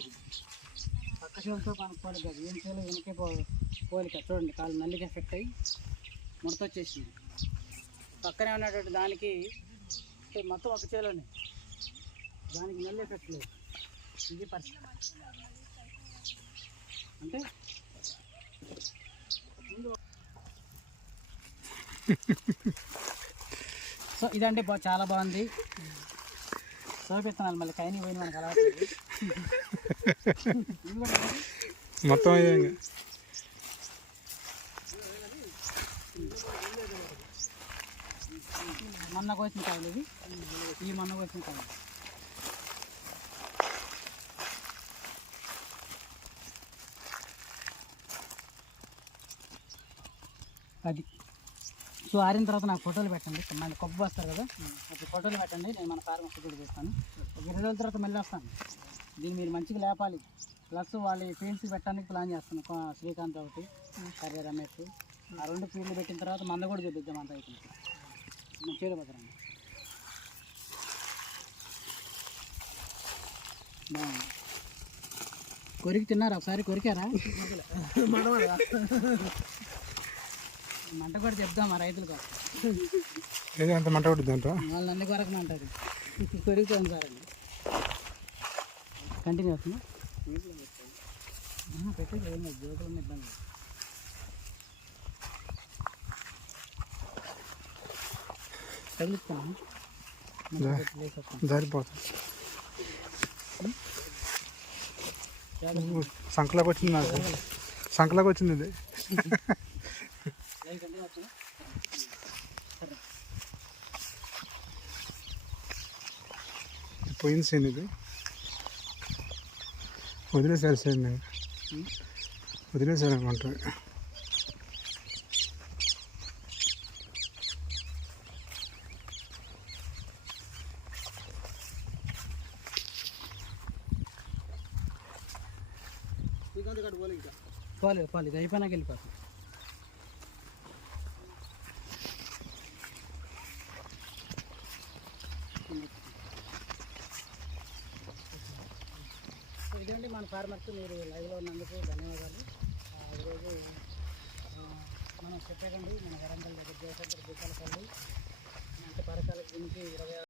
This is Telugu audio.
ఒకటి పక్క చెవులతో మనకు పోలిక ఏం చేయాలో వెనకే పోలిక చూడండి, కాళ్ళు నల్లికి ఎఫెక్ట్ అయ్యి ముడత వచ్చేసింది. పక్కనే ఉన్నటువంటి దానికి మొత్తం ఒక చేలోనే దానికి నల్లి ఎఫెక్ట్ లేదు. ఇది పరిస్థితి. అంటే సో ఇదంటే చాలా బాగుంది. సోపెత్తనాలు మళ్ళీ కైని పోయిన మనకు అలవాటు మొత్తం మొన్నకు వచ్చిన కాయలు ఇవి, ఈ మొన్నకు వచ్చిన కాయలు. అది సో ఆరిన తర్వాత నాకు ఫోటోలు పెట్టండి. మళ్ళీ కొబ్బు వస్తారు కదా, అప్పుడు ఫోటోలు పెట్టండి. నేను మన ఫార్మ్ కూడా చేస్తాను. ఒక 20 రోజుల తర్వాత మళ్ళీ వస్తాను. దీన్ని మీరు మంచిగా లేపాలి. ప్లస్ వాళ్ళు ఫీల్డ్స్ పెట్టడానికి ప్లాన్ చేస్తాను. శ్రీకాంత్ ఒకటి, కర్రీ రమేష్, ఆ 2 ఫీల్డ్లు పెట్టిన తర్వాత మంద కూడా చూపిద్దాం. అంత రైతులకి నేను చేరుపోతారండి. కొరికి తిన్నారా? ఒకసారి కొరికారా? మంట కూడా చెప్దామా రైతులకు? అంత మంట కొడుతుందంట, వాళ్ళు అన్ని కొరకమంటారు. కొరికిపోయింది సార్ అండి. కంటిన్యూ అవుతుంది. పెట్టేది ఏం లేదు, జోకులు ఉన్న ఇబ్బంది. తగిలిస్తాను జారిపోతుంది. సంకలోకి వచ్చింది, నాకు సంకలోకి వచ్చింది. ఇది పోయింది సేమ్. ఇది వదిలేసారు సేమ్, నేను వదిలేసారు అనుకుంటారు. పోలేదు పోలేదు, అయిపోయినాక వెళ్ళిపోతుంది. ఇదండి మన ఫార్మర్స్. మీరు లైవ్లో ఉన్నందుకు ధన్యవాదాలు. ఈరోజు మనం చెప్పేదండి మన వరంగల్ దగ్గర జయశంకర్ దుకాణపల్లి అంటే పరకాల గురించి 26